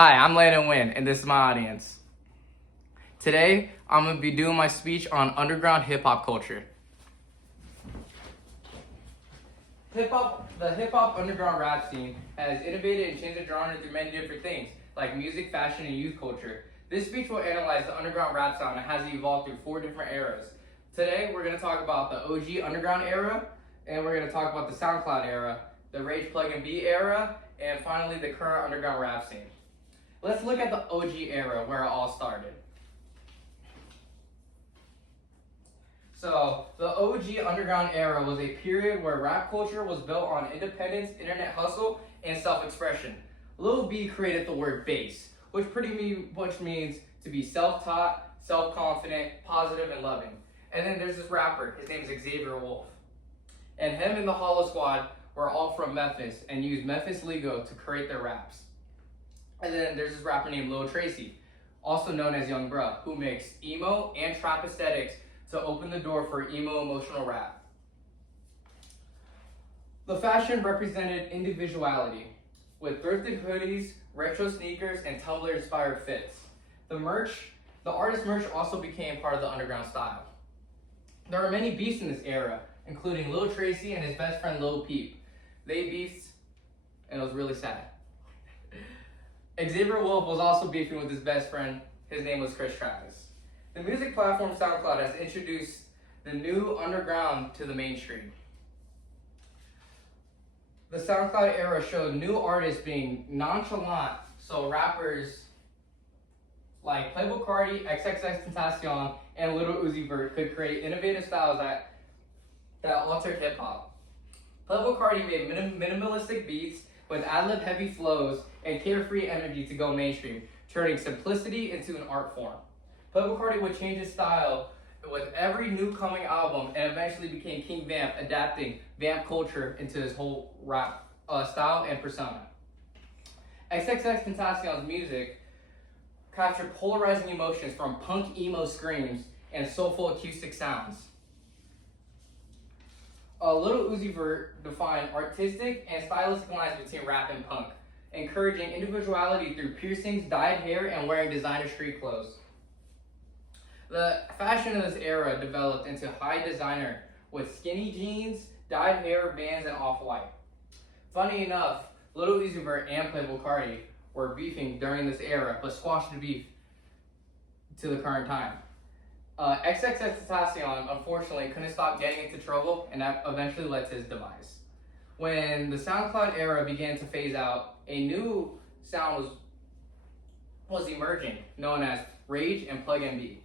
Hi, I'm Landon Wynn, and this is my audience. Today, I'm going to be doing my speech on underground hip-hop culture. The hip-hop underground rap scene has innovated and changed the genre through many different things, like music, fashion, and youth culture. This speech will analyze the underground rap sound and has evolved through 4 different eras. Today, we're going to talk about the OG underground era, and we're going to talk about the SoundCloud era, the Rage Plug and B era, and finally the current underground rap scene. Let's look at the OG era where it all started. So, the OG underground era was a period where rap culture was built on independence, internet hustle, and self-expression. Lil B created the word bass, which much means to be self-taught, self-confident, positive, and loving. And then there's this rapper, his name is Xavier Wolf. And him and the Hollow Squad were all from Memphis and used Memphis lingo to create their raps. And then there's this rapper named Lil Tracy, also known as Young Bruh, who mixed emo and trap aesthetics to open the door for emo emotional rap. The fashion represented individuality, with thrifted hoodies, retro sneakers, and Tumblr-inspired fits. The artist merch also became part of the underground style. There are many beefs in this era, including Lil Tracy and his best friend Lil Peep. They beefed, and it was really sad. Xavier Wolf was also beefing with his best friend. His name was Chris Travis. The music platform SoundCloud has introduced the new underground to the mainstream. The SoundCloud era showed new artists being nonchalant, so rappers like Playboi Carti, XXXTentacion, and Lil Uzi Vert could create innovative styles that altered hip-hop. Playboi Carti made minimalistic beats with ad-lib heavy flows and carefree energy to go mainstream, turning simplicity into an art form. Playboi Carti would change his style with every new coming album and eventually became King Vamp, adapting Vamp culture into his whole rap style and persona. XXXTentacion's music captured polarizing emotions from punk emo screams and soulful acoustic sounds. Lil Uzi Vert defined artistic and stylistic lines between rap and punk, encouraging individuality through piercings, dyed hair, and wearing designer street clothes. The fashion of this era developed into high designer with skinny jeans, dyed hair, Vans, and off-white. Funny enough, Lil Uzi Vert and Playboi Carti were beefing during this era, but squashed the beef to the current time. XXXTentacion unfortunately couldn't stop getting into trouble, and that eventually led to his demise. When the SoundCloud era began to phase out, a new sound was emerging, known as Rage and Plug and B.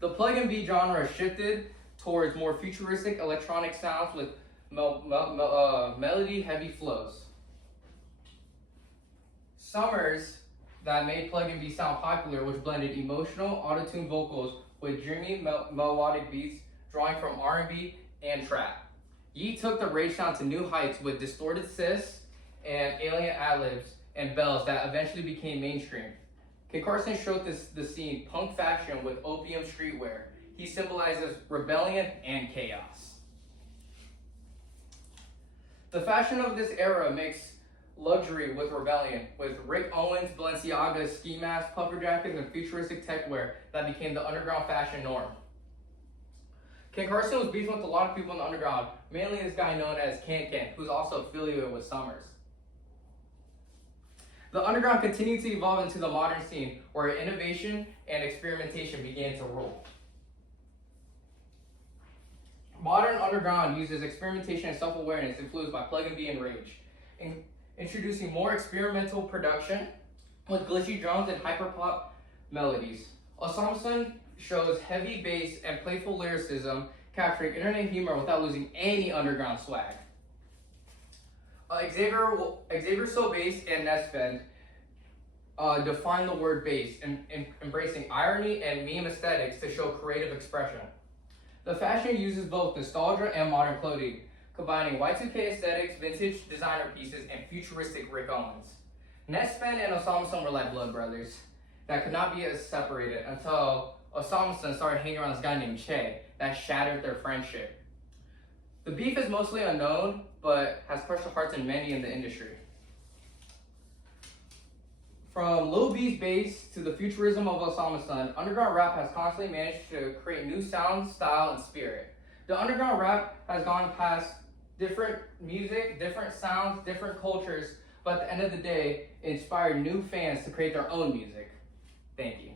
The Plug and B genre shifted towards more futuristic electronic sounds with melody-heavy flows. Summers that made Plug and B sound popular, which blended emotional, auto-tune vocals with dreamy, melodic beats, drawing from R&B and trap. Ye took the Rage sound to new heights with distorted synths and alien ad-libs and bells that eventually became mainstream. Kid Carson showed the scene punk fashion with opium streetwear. He symbolizes rebellion and chaos. The fashion of this era mixed luxury with rebellion, with Rick Owens, Balenciaga, ski masks, puffer jackets, and futuristic tech wear that became the underground fashion norm. Kid Carson was beefing with a lot of people in the underground, mainly this guy known as Can, who's also affiliated with Summers. The underground continued to evolve into the modern scene, where innovation and experimentation began to rule. Modern underground uses experimentation and self-awareness influenced by Plug and B and Rage, introducing more experimental production with glitchy drums and hyperpop melodies. Osama shows heavy bass and playful lyricism, capturing internet humor without losing any underground swag. Xavier So Bass and Nesfend define the word bass, embracing irony and meme aesthetics to show creative expression. The fashion uses both nostalgia and modern clothing, combining Y2K aesthetics, vintage designer pieces, and futuristic Rick Owens. Nesfend and Osama were like blood brothers that could not be separated until Osama started hanging around this guy named Che that shattered their friendship. The beef is mostly unknown, but has crushed the hearts of many in the industry. From Lil B's bass to the futurism of Osama Sun, underground rap has constantly managed to create new sound, style, and spirit. The underground rap has gone past different music, different sounds, different cultures, but at the end of the day, it inspired new fans to create their own music. Thank you.